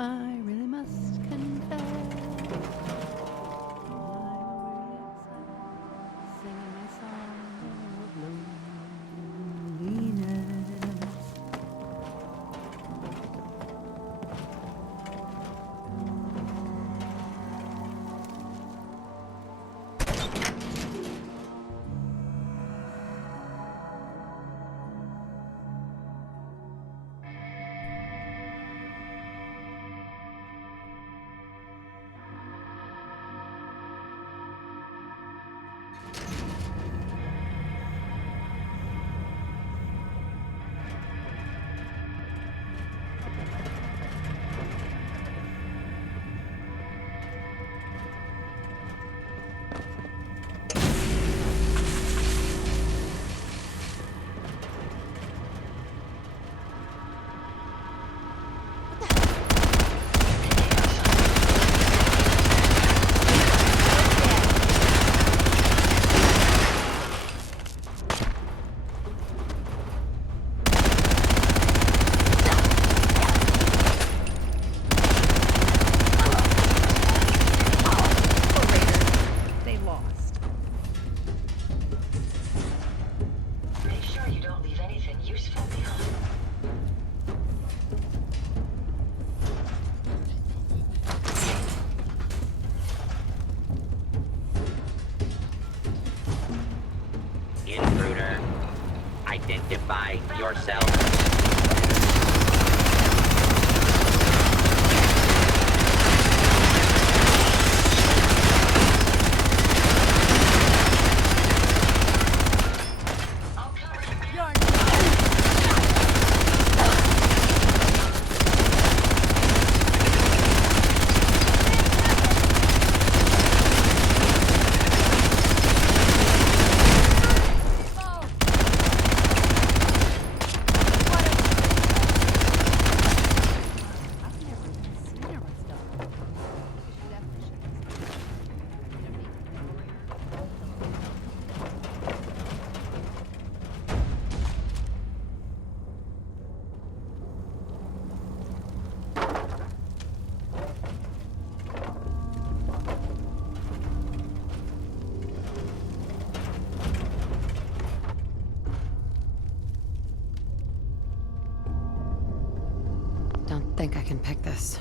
I really must confess. Singing my song of loneliness. Intruder, identify yourself. Don't think I can pick this.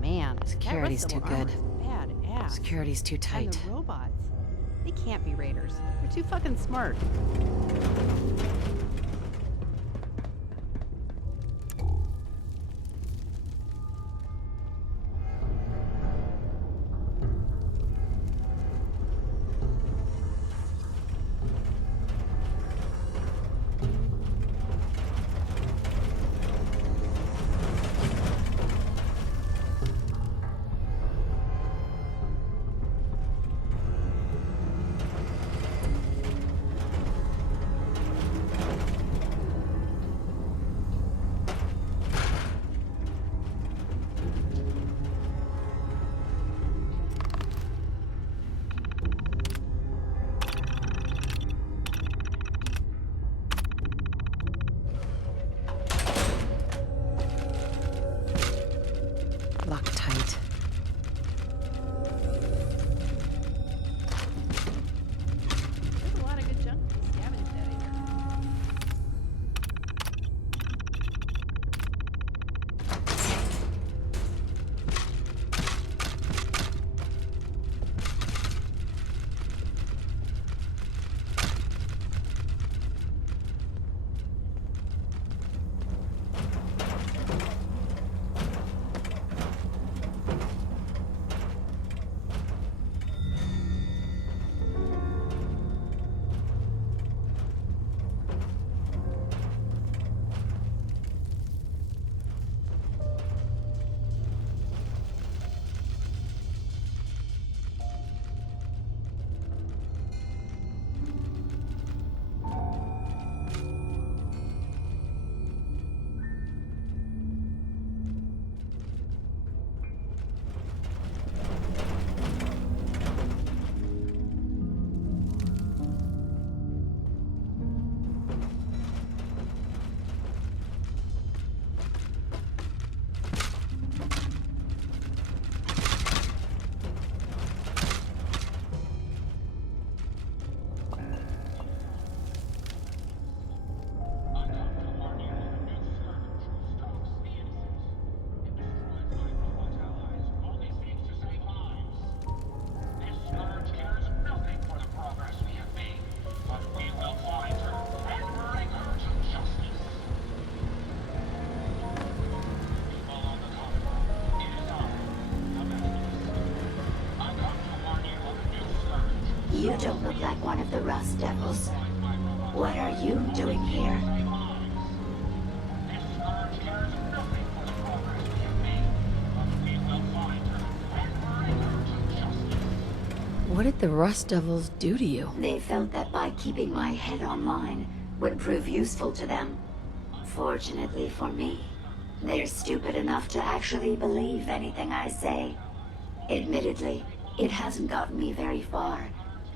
Man, security's too good. Badass. Security's too And tight. the robots. They can't be raiders. They're too fucking smart. You don't look like one of the Rust Devils. What are you doing here? What did the Rust Devils do to you? They felt that by keeping my head online would prove useful to them. Fortunately for me, they're stupid enough to actually believe anything I say. Admittedly, it hasn't gotten me very far,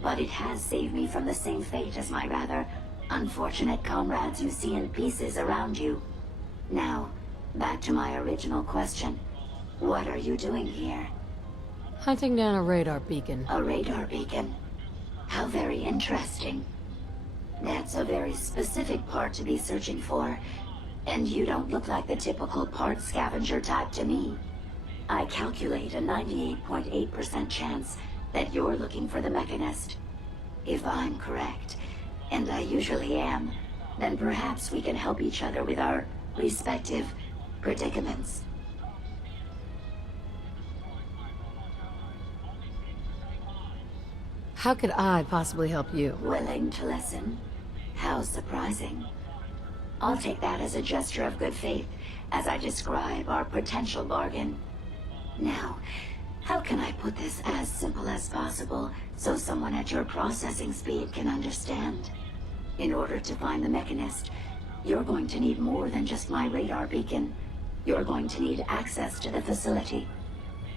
but it has saved me from the same fate as my rather unfortunate comrades you see in pieces around you. Now, back to my original question. What are you doing here? Hunting down a radar beacon. A radar beacon? How very interesting. That's a very specific part to be searching for, and you don't look like the typical part scavenger type to me. I calculate a 98.8% chance that you're looking for the Mechanist. If I'm correct, and I usually am, then perhaps we can help each other with our respective predicaments. How could I possibly help you? Willing to listen? How surprising. I'll take that as a gesture of good faith as I describe our potential bargain. Now, how can I put this as simple as possible so someone at your processing speed can understand? In order to find the Mechanist, you're going to need more than just my radar beacon. You're going to need access to the facility.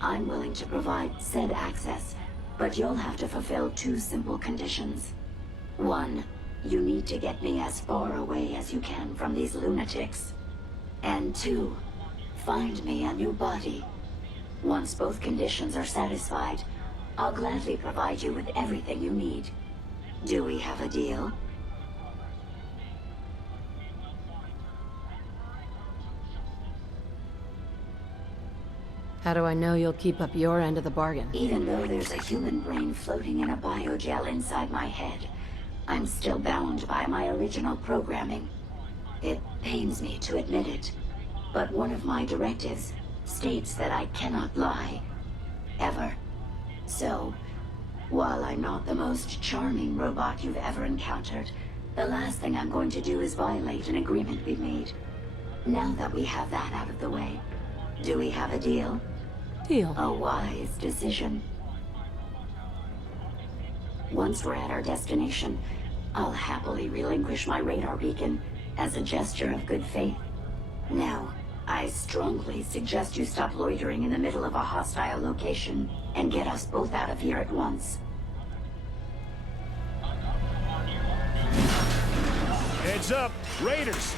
I'm willing to provide said access, but you'll have to fulfill two simple conditions. One, you need to get me as far away as you can from these lunatics. And two, find me a new body. Once both conditions are satisfied, I'll gladly provide you with everything you need. Do we have a deal? How do I know you'll keep up your end of the bargain? Even though there's a human brain floating in a biogel inside my head, I'm still bound by my original programming. It pains me to admit it, but one of my directives states that I cannot lie. Ever. So, while I'm not the most charming robot you've ever encountered, the last thing I'm going to do is violate an agreement we've made. Now that we have that out of the way, do we have a deal? Deal. A wise decision. Once we're at our destination, I'll happily relinquish my radar beacon as a gesture of good faith. Now, I strongly suggest you stop loitering in the middle of a hostile location and get us both out of here at once. Heads up, Raiders!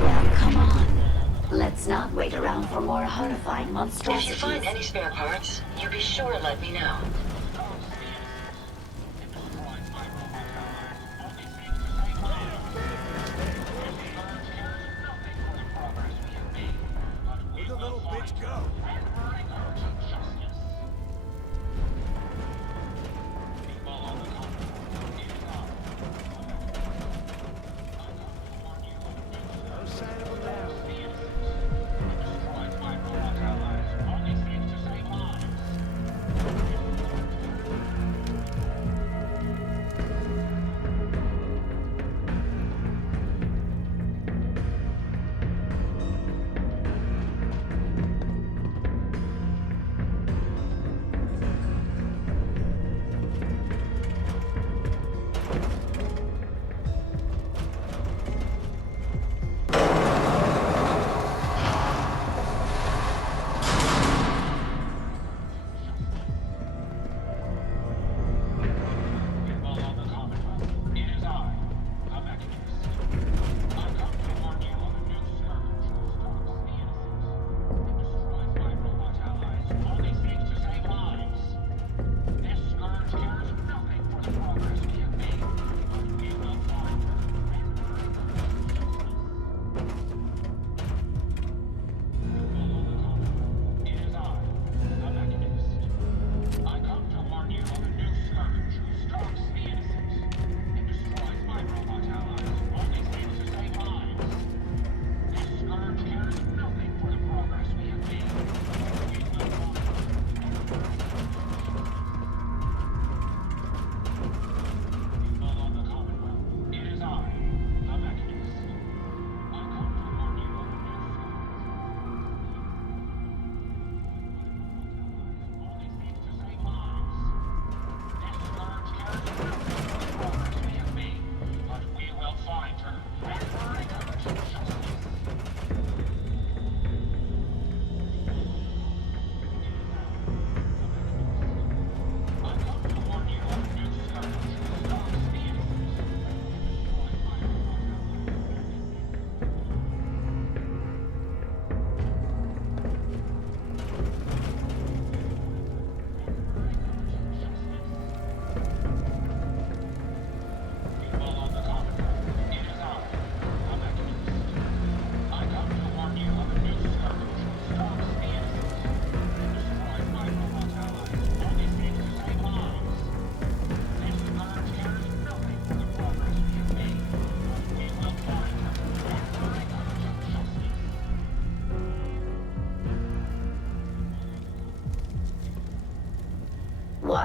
Well, come on. Let's not wait around for more horrifying monstrosities. If you find any spare parts, you be sure to let me know. Where'd the little bitch go? No sign of him now.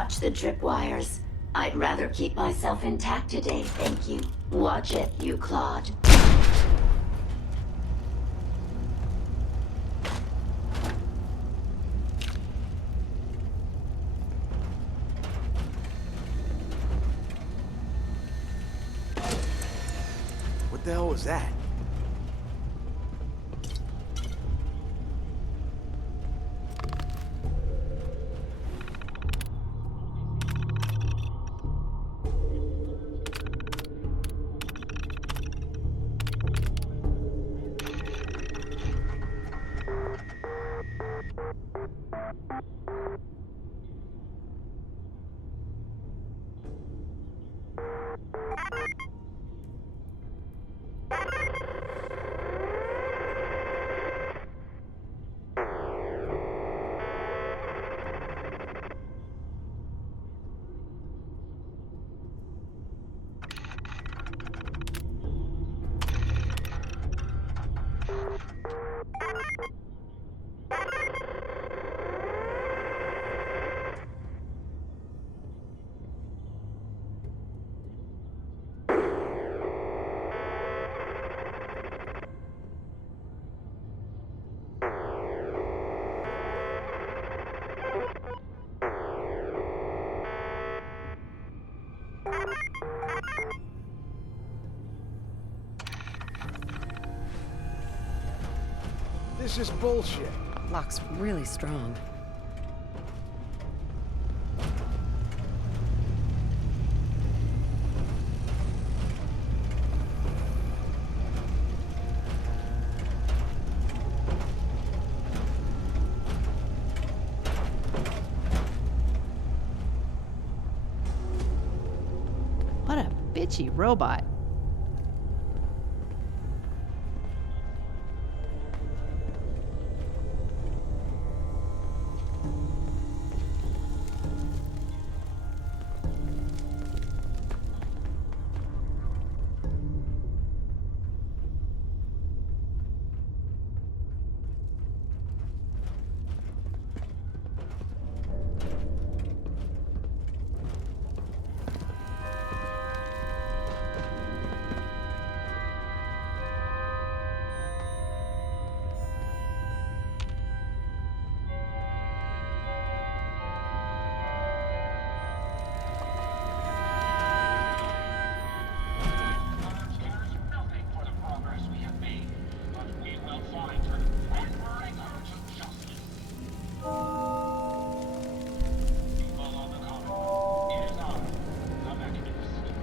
Watch the tripwires. I'd rather keep myself intact today, thank you. Watch it, you Claude. What the hell was that? This is bullshit. Lock's really strong. What a bitchy robot.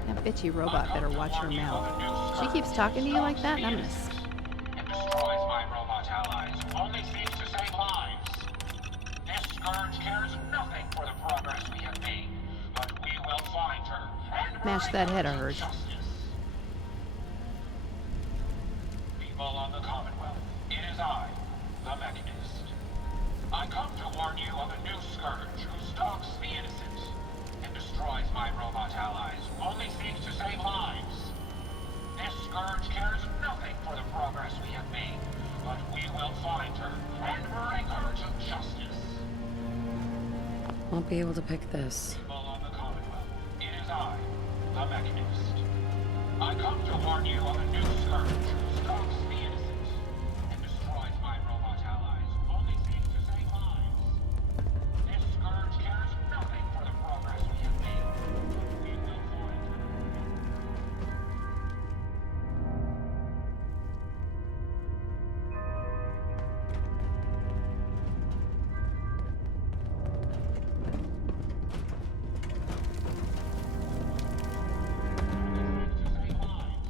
That bitchy robot better watch her mouth. She keeps talking to you like that, and I'm gonna... It destroys my robot allies. Only seeks to save lives. This scourge cares nothing for the progress we have made, but we will find her and Mash that head of hers. justice. People of the Commonwealth, it is I, the Mechanist. I come to warn you of a new scourge who stalks the innocent and destroys my robot allies, only seeks to save lives. This scourge cares nothing for the progress we have made, but we will find her and bring her to justice. Won't be able to pick this. People of the Commonwealth, it is I, the Mechanist. I come to warn you of a new scourge who stalks the innocent and destroys my robot allies, only seeks to save lives. This scourge cares nothing for the progress we have made. We will find her. To save lives.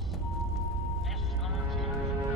This scourge cares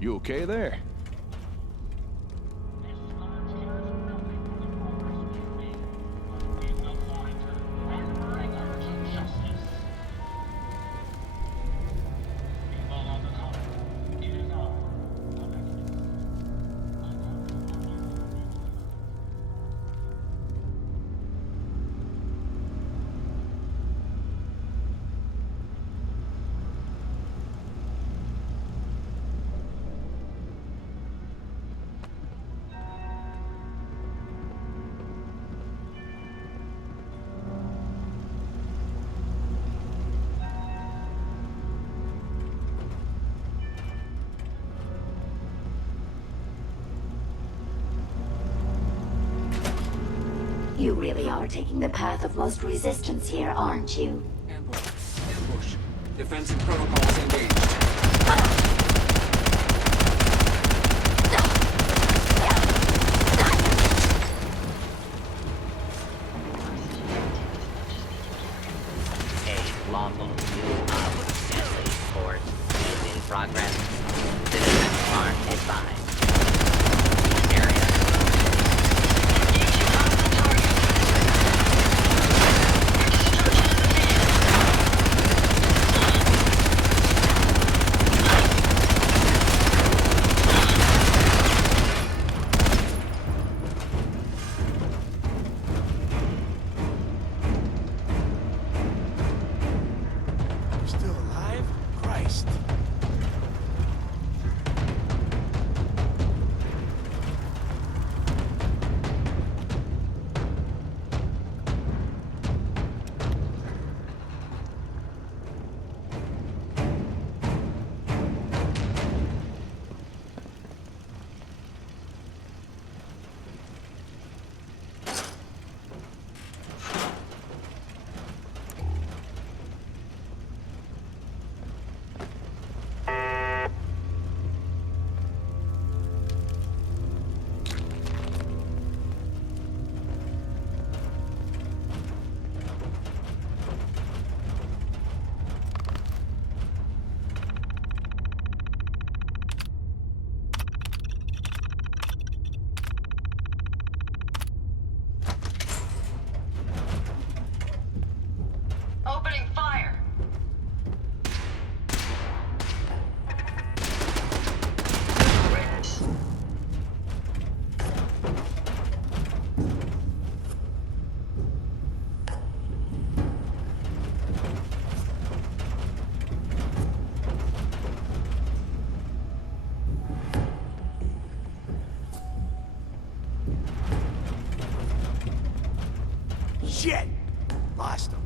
You okay there? This scourge cares nothing for the progress we've made, but we will find her and bring her to justice. People on the Commonwealth, it is I, the Mechanist. I come to warn you of a new scourge. You really are taking the path of most resistance here, aren't you? Ambush. Ambush. Defensive protocols engaged. A lawful new assembly force is in progress. Citizens are advised. Area. Engaging hostile target. Still alive? Christ. Opening fire. Shit! Lost him.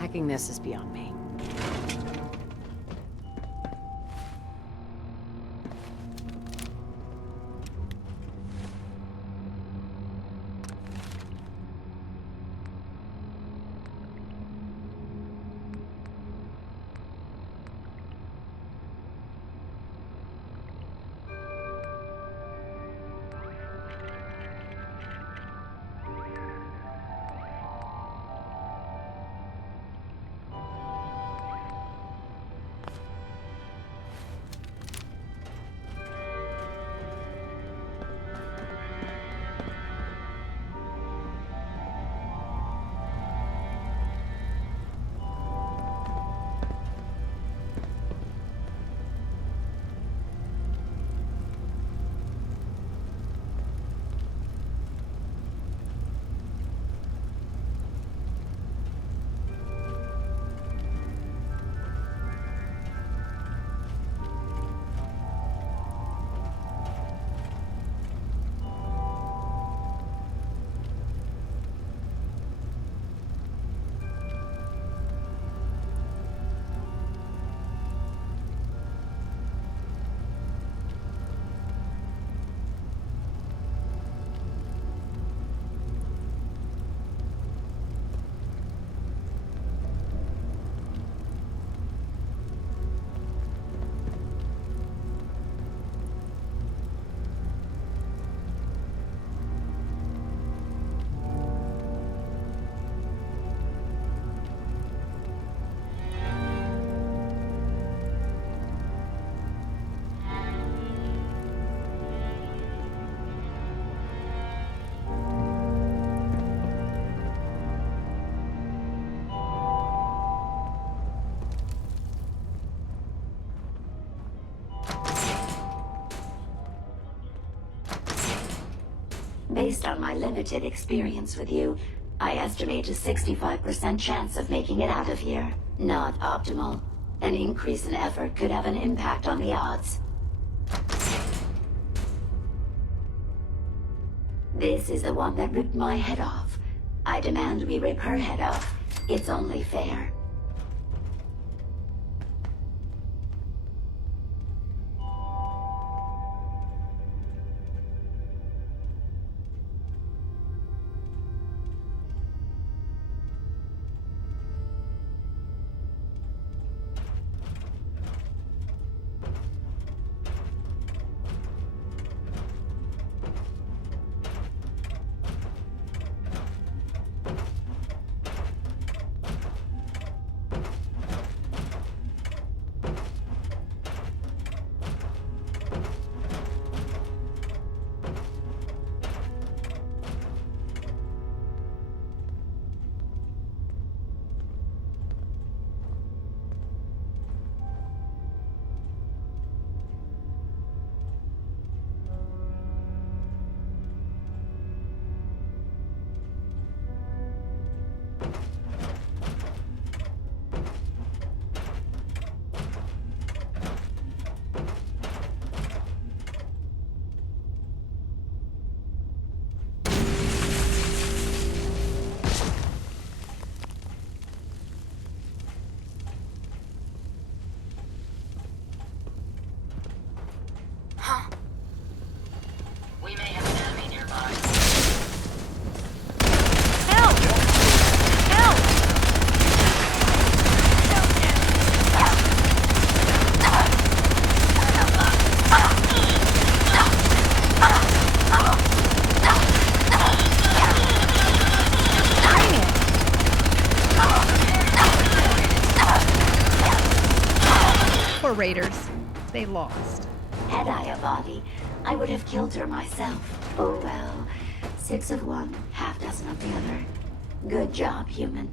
Hacking this is beyond me. Based on my limited experience with you, I estimate a 65% chance of making it out of here. Not optimal. An increase in effort could have an impact on the odds. This is the one that ripped my head off. I demand we rip her head off. It's only fair. We may have an enemy nearby. Help! Help! Dang it! Poor Raiders. They lost. Had I a body, I would have killed her myself. Oh well. 6 of one, half dozen of the other. Good job, human.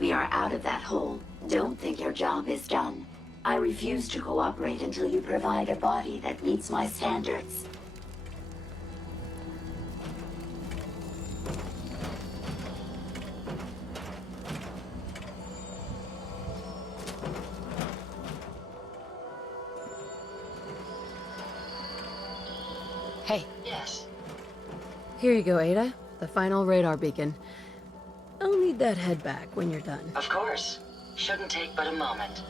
we are out of that hole, don't think your job is done. I refuse to cooperate until you provide a body that meets my standards. Hey, Yes. here you go, Ada. The final radar beacon. I'll need that head back when you're done. Of course. Shouldn't take but a moment.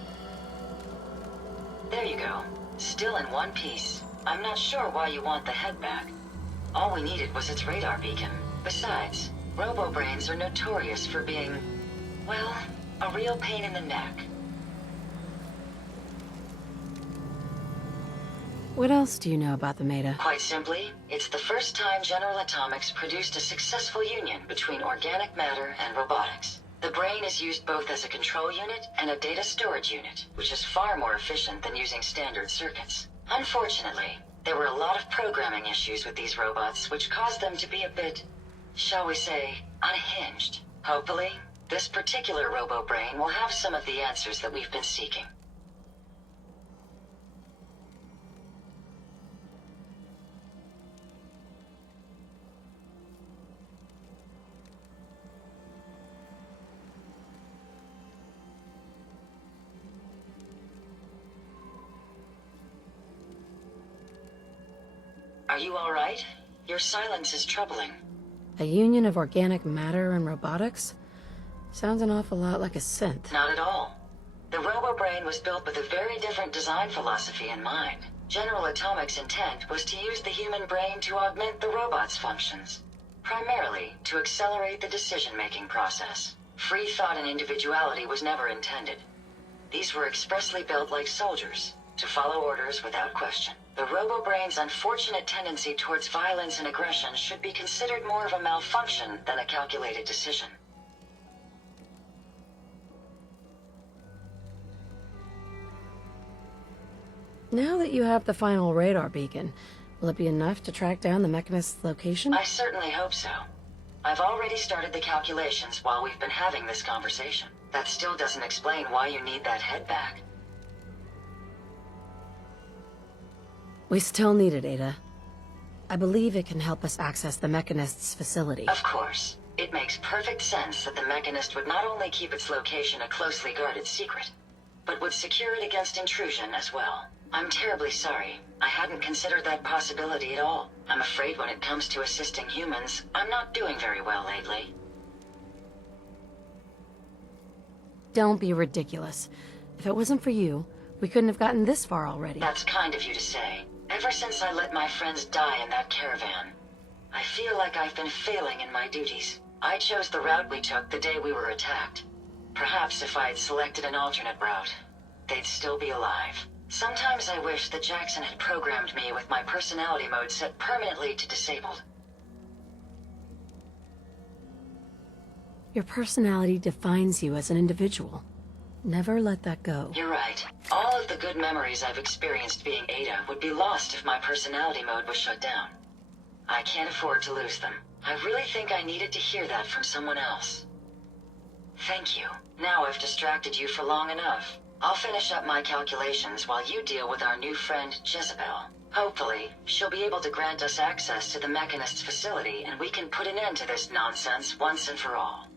There you go. Still in one piece. I'm not sure why you want the head back. All we needed was its radar beacon. Besides, robo-brains are notorious for being, well, a real pain in the neck. What else do you know about the Meta? Quite simply, it's the first time General Atomics produced a successful union between organic matter and robotics. The brain is used both as a control unit and a data storage unit, which is far more efficient than using standard circuits. Unfortunately, there were a lot of programming issues with these robots, which caused them to be a bit, shall we say, unhinged. Hopefully, this particular robo-brain will have some of the answers that we've been seeking. Are you all right? Your silence is troubling. A union of organic matter and robotics? Sounds an awful lot like a synth. Not at all. The robo-brain was built with a very different design philosophy in mind. General Atomics' intent was to use the human brain to augment the robot's functions, primarily to accelerate the decision-making process. Free thought and individuality was never intended. These were expressly built like soldiers, to follow orders without question. The robo-brain's unfortunate tendency towards violence and aggression should be considered more of a malfunction than a calculated decision. Now that you have the final radar beacon, will it be enough to track down the Mechanist's location? I certainly hope so. I've already started the calculations while we've been having this conversation. That still doesn't explain why you need that head back. We still need it, Ada. I believe it can help us access the Mechanist's facility. Of course. It makes perfect sense that the Mechanist would not only keep its location a closely guarded secret, but would secure it against intrusion as well. I'm terribly sorry. I hadn't considered that possibility at all. I'm afraid when it comes to assisting humans, I'm not doing very well lately. Don't be ridiculous. If it wasn't for you, we couldn't have gotten this far already. That's kind of you to say. Ever since I let my friends die in that caravan, I feel like I've been failing in my duties. I chose the route we took the day we were attacked. Perhaps if I had selected an alternate route, they'd still be alive. Sometimes I wish that Jackson had programmed me with my personality mode set permanently to disabled. Your personality defines you as an individual. Never let that go. You're right. All of the good memories I've experienced being Ada would be lost if my personality mode was shut down. I can't afford to lose them. I really think I needed to hear that from someone else. Thank you. Now I've distracted you for long enough. I'll finish up my calculations while you deal with our new friend, Jezebel. Hopefully, she'll be able to grant us access to the Mechanist's facility and we can put an end to this nonsense once and for all.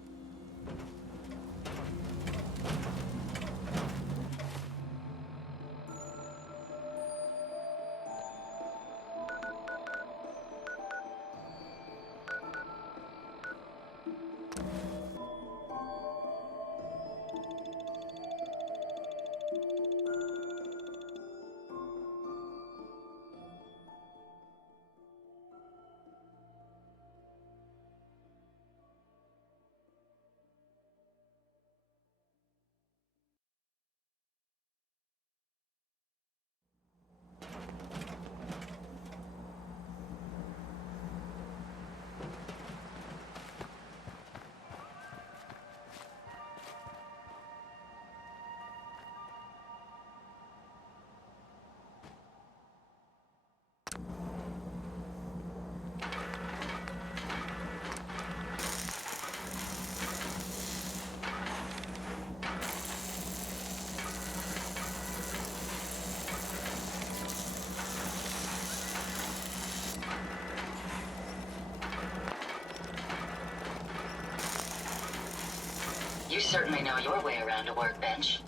certainly know your way around a workbench.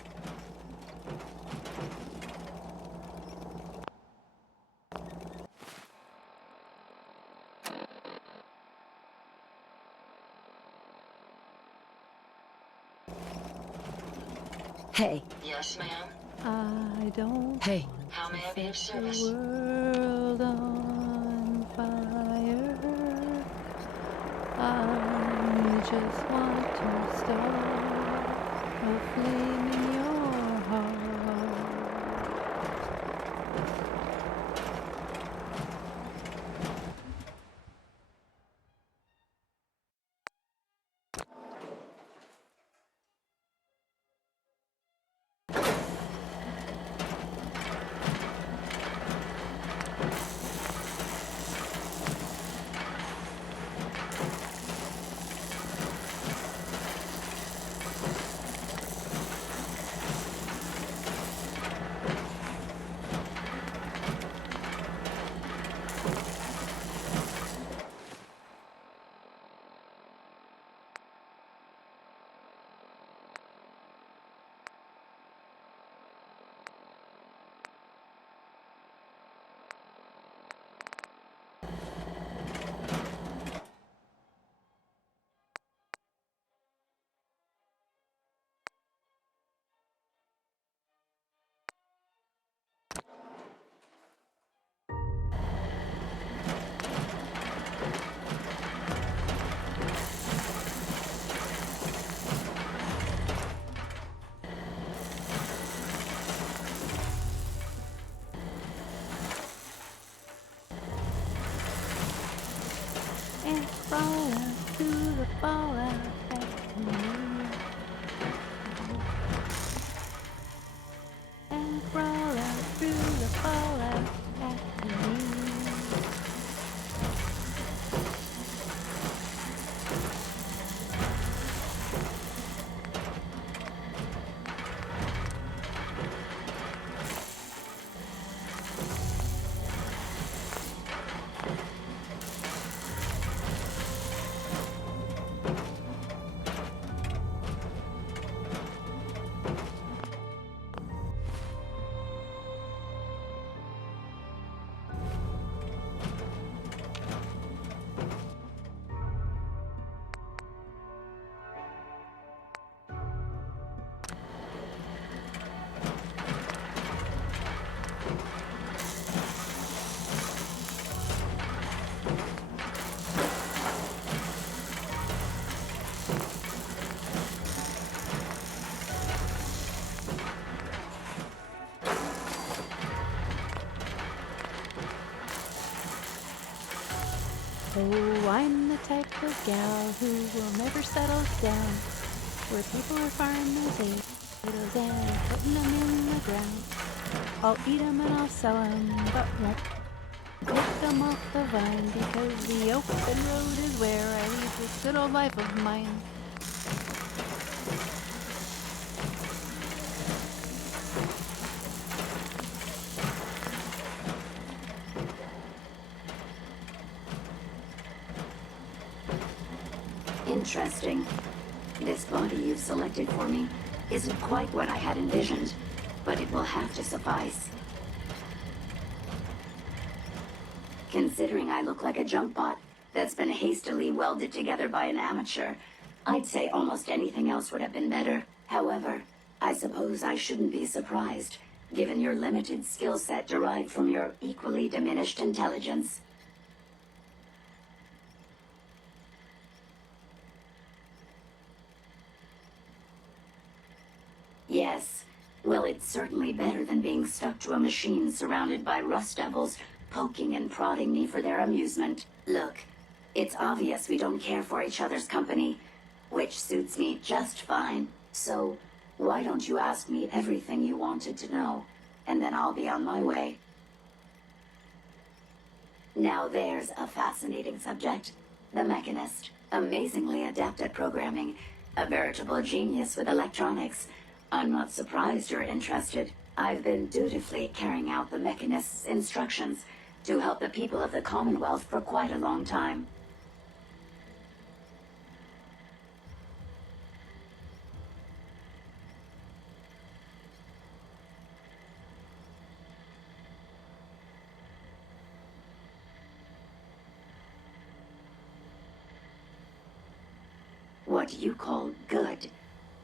Hey, Yes, ma'am? I don't hey. How may I be of set service? the world on fire. I just want to start a flame in your heart. And fall out to the fallout factory. And crawl out through the fallout factory. Oh, I'm the type of gal who will never settle down, where people are farming potatoes and putting them in the ground. I'll eat 'em and I'll sell 'em, but won't pick 'em off the vine, because the open road is where I lead this good old life of mine. Interesting. This body you've selected for me isn't quite what I had envisioned, but it will have to suffice. Considering I look like a junk bot that's been hastily welded together by an amateur, I'd say almost anything else would have been better. However, I suppose I shouldn't be surprised, given your limited skill set derived from your equally diminished intelligence. Yes. Well, it's certainly better than being stuck to a machine surrounded by rust devils, poking and prodding me for their amusement. Look, it's obvious we don't care for each other's company, which suits me just fine. So, why don't you ask me everything you wanted to know, and then I'll be on my way. Now there's a fascinating subject. The Mechanist, amazingly adept at programming, a veritable genius with electronics. I'm not surprised you're interested. I've been dutifully carrying out the Mechanist's instructions to help the people of the Commonwealth for quite a long time. what you call good,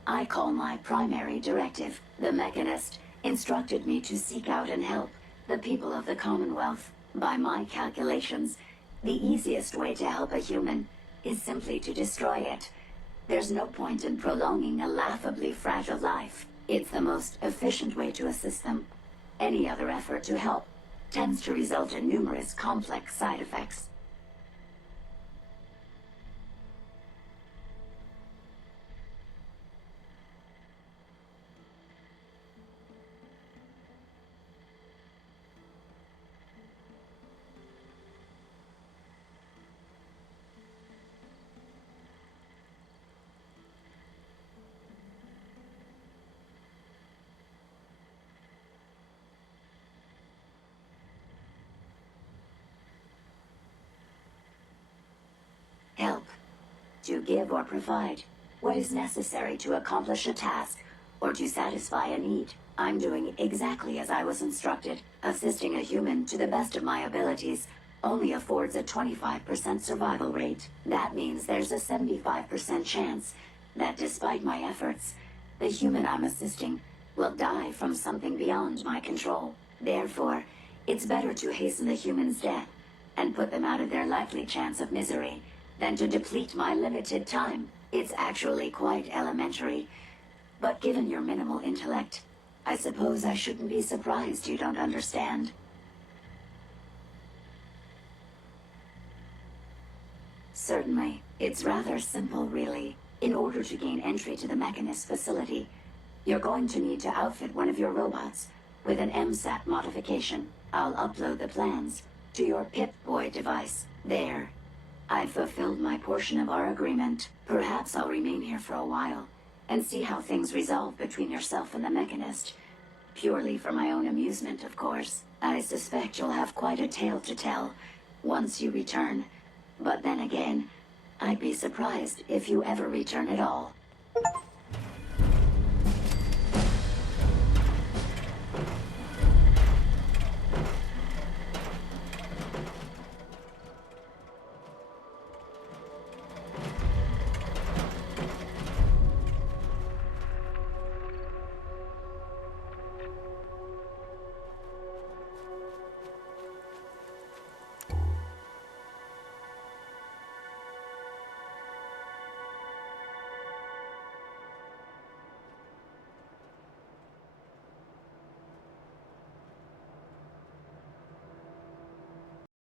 I call my primary directive. The Mechanist instructed me to seek out and help the people of the Commonwealth. By my calculations, the easiest way to help a human is simply to destroy it. There's no point in prolonging a laughably fragile life. It's the most efficient way to assist them. Any other effort to help tends to result in numerous complex side effects. Help. To give or provide what is necessary to accomplish a task or to satisfy a need. I'm doing exactly as I was instructed. Assisting a human to the best of my abilities only affords a 25% survival rate. That means there's a 75% chance that despite my efforts, the human I'm assisting will die from something beyond my control. Therefore, it's better to hasten the human's death and put them out of their likely chance of misery than to deplete my limited time. It's actually quite elementary, but given your minimal intellect, I suppose I shouldn't be surprised you don't understand. Certainly. It's rather simple, really. In order to gain entry to the Mechanist facility, you're going to need to outfit one of your robots with an MSAT modification. I'll upload the plans to your Pip-Boy device. There. I've fulfilled my portion of our agreement. Perhaps I'll remain here for a while and see how things resolve between yourself and the Mechanist. Purely for my own amusement, of course. I suspect you'll have quite a tale to tell once you return. But then again, I'd be surprised if you ever return at all.